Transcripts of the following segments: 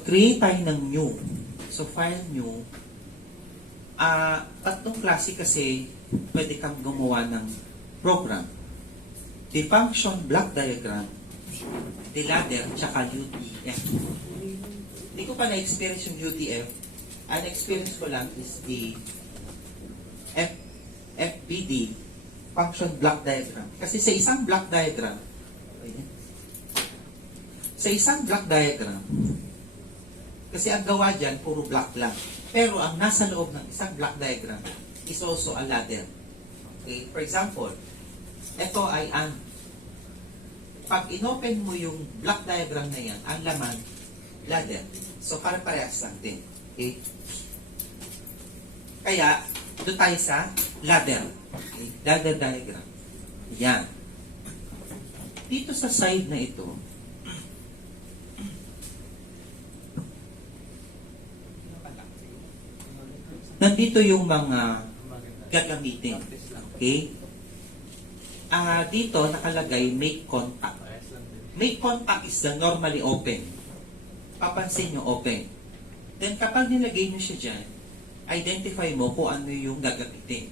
mag-create tayo ng new. So, file new. Tatlong klase kasi pwede kang gumawa ng program. The function block diagram, the ladder, tsaka UTF. Hindi ko pa na-experience yung UTF. Ang experience ko lang is the FBD, function block diagram. Kasi sa isang block diagram, kasi ang gawa dyan, puro block lang. Pero ang nasa loob ng isang block diagram is also a ladder. Okay? For example, ito ay ang pag inopen mo yung block diagram na yan, ang laman, ladder. So, parehas lang din. Okay? Kaya, doon tayo sa ladder. Okay? Ladder diagram. Yan. Dito sa side na ito, nandito yung mga gagamitin. Okay? Dito nakalagay make contact. Make contact is the normally open. Papansin nyo open. Then kapag nilagay nyo siya dyan, identify mo kung ano yung gagamitin.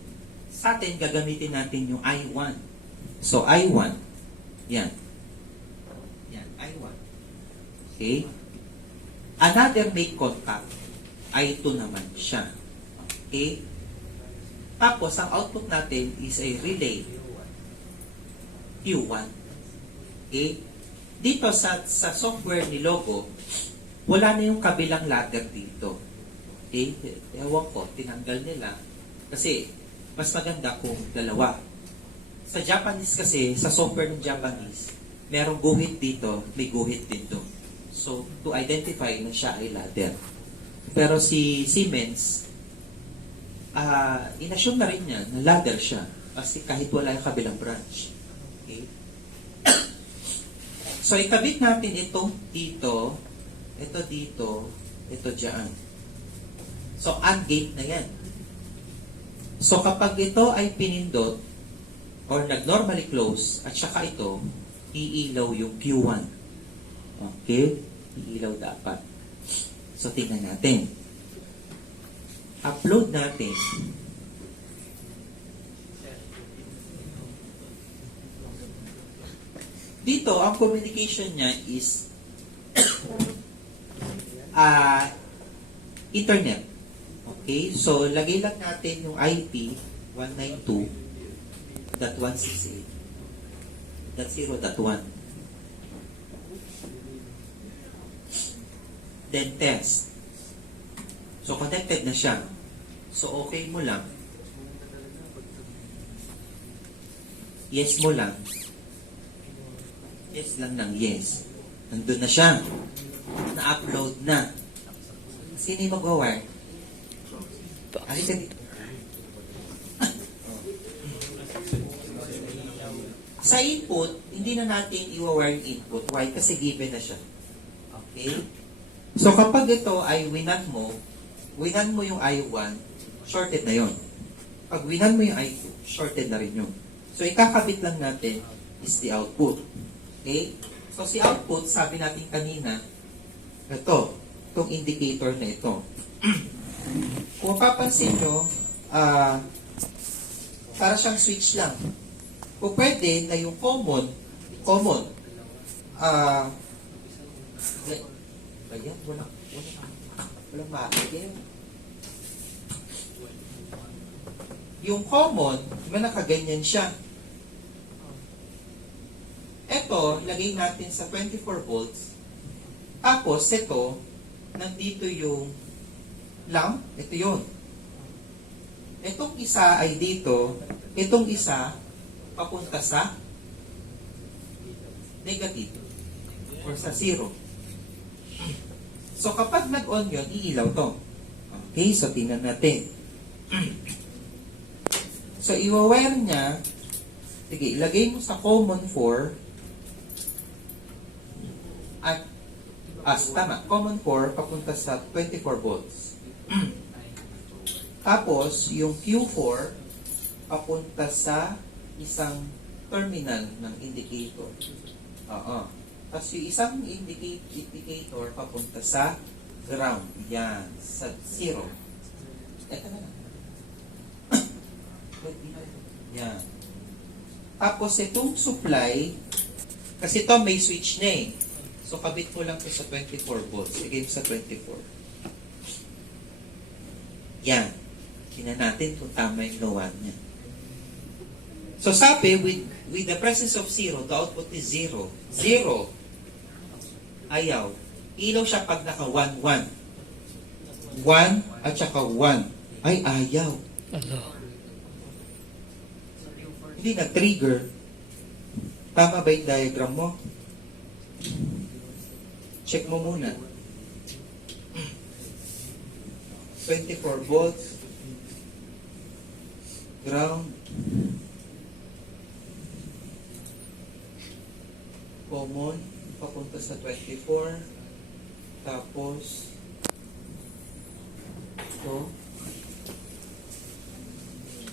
Sa atin, gagamitin natin yung I1. So I1, yan. Yan, I1. Okay? Another make contact, I2 naman siya. Okay? Tapos, ang output natin is a relay Q1. Okay? Dito sa software ni Logo, wala na yung kabilang ladder dito. Okay? Ewan ko, tinanggal nila. Kasi, mas maganda kung dalawa. Sa Japanese kasi, sa software ng Japanese, merong guhit dito, may guhit dito. So, to identify na siya ay ladder. Pero si Siemens, inassume na rin niya na ladder siya. Kasi kahit wala yung kabilang branch. Okay? So, ikabit natin itong dito, ito dito, ito dyan. So, AND gate na yan. So, kapag ito ay pinindot, or nag-normally close, at saka ito, iilaw yung Q1. Okay? Iilaw dapat. So, tingnan natin. Upload natin. Dito, ang communication niya is internet. Okay? So, lagay lang natin yung IP 192.168.0.1. Then, test. So, connected na siya. So, okay mo lang. Yes mo lang. Yes lang ng yes. Nandun na siya. Na-upload na. Sino yung mag-wire? Halika dito. Sa input, hindi na natin i-wire yung input. Why? Kasi given na siya. Okay? So, kapag ito ay winan mo yung I1, shorted na yon. Pag winan mo yung I2, shorted na rin yun. So, ikakabit lang natin is the output. Okay? So, si output, sabi natin kanina, itong indicator na ito. Kung papansin nyo, para siyang switch lang. Kung pwede na yung common, ayan, walang maagin. Yung common, diba nakaganyan siya. Ito, lagay natin sa 24 volts. Tapos, ito, nandito yung lamp. Ito yun. Itong isa ay dito. Itong isa, papunta sa negative. Or sa zero. So, kapag nag-on yun, iilaw to. Okay, so tingnan natin. So, i-wire niya. Sige, ilagay mo sa common 4. At, tama, common 4 papunta sa 24 volts. Tapos, yung Q4 papunta sa isang terminal ng indicator. Oo. Tapos yung isang indicator papunta sa ground. Yan. Sa 0. Ito na lang. Yan. Tapos itong supply, kasi ito may switch na eh. So kabit mo lang ito sa 24 volts. Sige sa 24. Yan. Tingnan natin kung tama yung load niya. So sabi, with the presence of 0, the output is 0. 0. Ayaw. Ilaw siya pag naka 1, 1. 1 at saka 1. Ay, ayaw. Hindi nag-trigger. Tama ba yung diagram mo? Check mo muna. 24 volts. Ground. Common. Papunta sa 24. Tapos ito.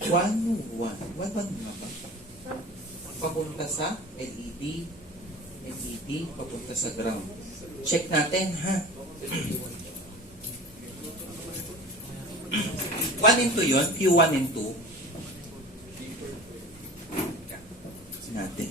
1, 1 nga ba? Papunta sa LED. LED, papunta sa ground. Check natin, ha? 1 and 2 yun. Q1 and 2. Natin.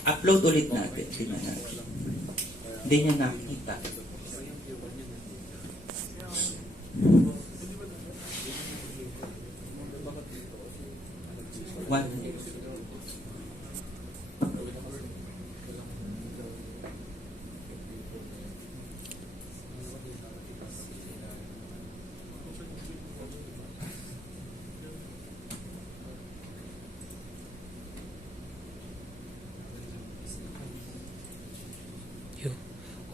Upload ulit natin. Tingnan natin. Hindi niya nakita. One.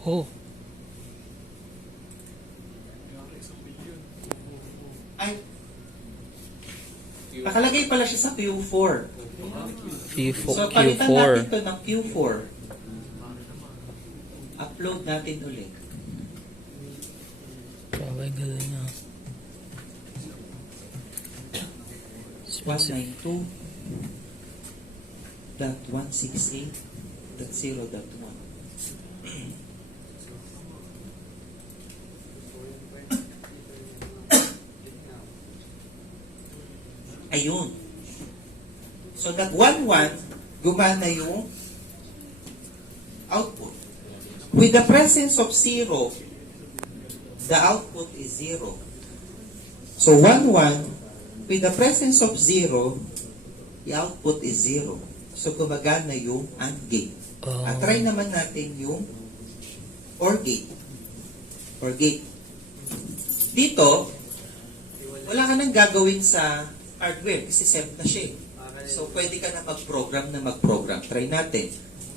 Oh. Ay. Nakalagay pala siya sa Q4. So, palitan natin ito ng Q4. Upload natin ulit. Grabe, galing na. 192.168.0.1. Ayun. So, nag-1-1, gumana yung output. With the presence of 0, the output is 0. So, 1-1, with the presence of 0, the output is 0. So, gumagana yung AND gate. At try naman natin yung OR gate. OR gate. Dito, wala ka nang gagawin sa hardware kasi set na siya. So, pwede ka na mag-program. Try natin.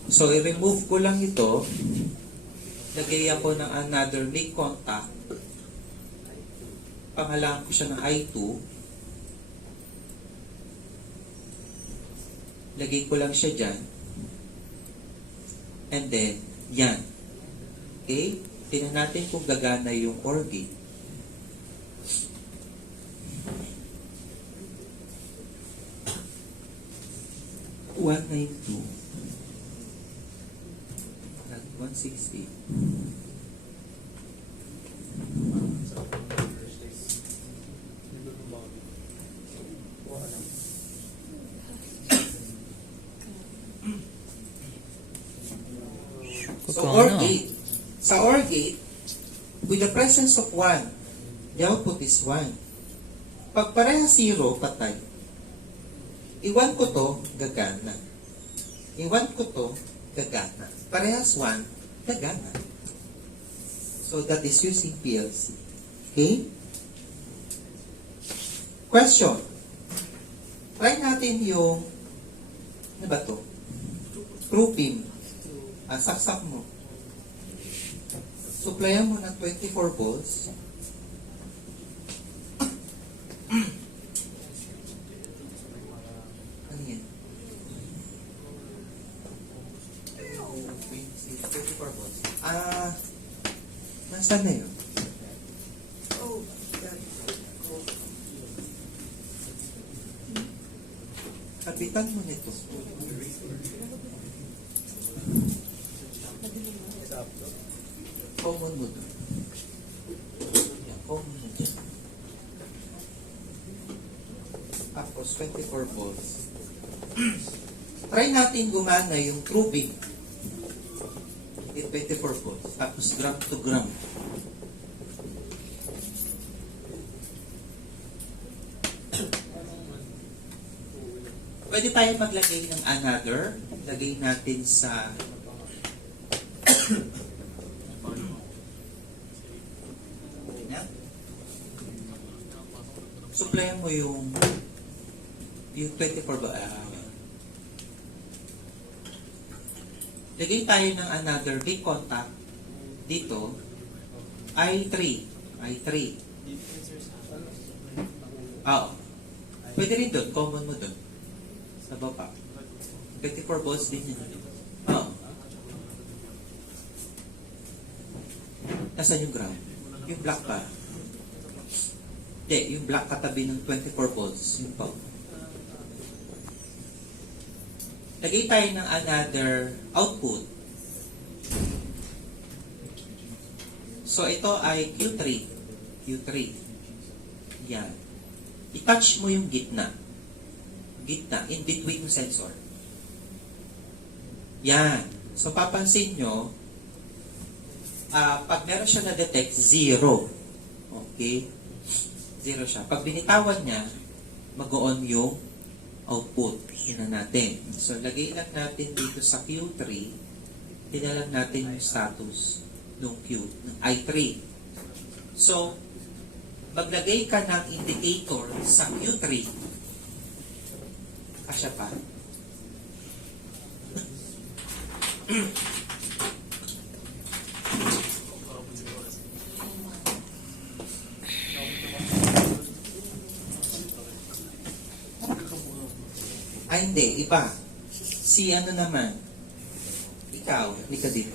So, i-remove ko lang ito. Lagay ako ng another make contact. Pangalan ko siya ng I2. Lagay ko lang siya dyan. And then, yan. Okay? Tingnan natin kung gagana yung OR gate. One 160. So, OR gate. Sa OR gate, with the presence of 1, the output is 1. Pag pareha 0, patay. Iwan ko to, gagana. Iwan ko to, gagana. Parehas 1, gagana. So, that is using PLC. Okay? Question. Try natin yung, ano ba to? True pin. Saksak mo. Supplyan mo ng 24 volts. Ano yan? 24 volts. Nasaan na yun? Palitan mo nito. Common mo doon. Yan, common mo dyan. Tapos 24 volts. Try natin gumana yung tubig. 24 volts. Tapos gram to gram. Pwede tayo maglagay ng another. Lagay natin sa supplyan mo yung 24 ba? Lagay tayo ng another big contact dito. I3. Oo. Pwede rin doon. Common mo doon. Sa baba. 24 volts din yun. Oo. Nasaan yung ground? Yung black pa. Hindi, yung black katabi ng 24 volts. Yun pa. Lagay tayo ng another output. So, ito ay Q3. Q3. Yan. I-touch mo yung gitna. Gitna, in between yung sensor. Yan. So, papansin nyo, pag meron siya na-detect, 0. Okay? 0 siya. Pag binitawan niya, mag-on yung output. Tingnan natin. So, lagay lang natin dito sa Q3. Tingnan lang natin yung status ng I3. So, maglagay ka ng indicator sa Q3. Kasya pa. Ay, hindi. Iba. Si ano naman? Ikaw. Hindi ka dito.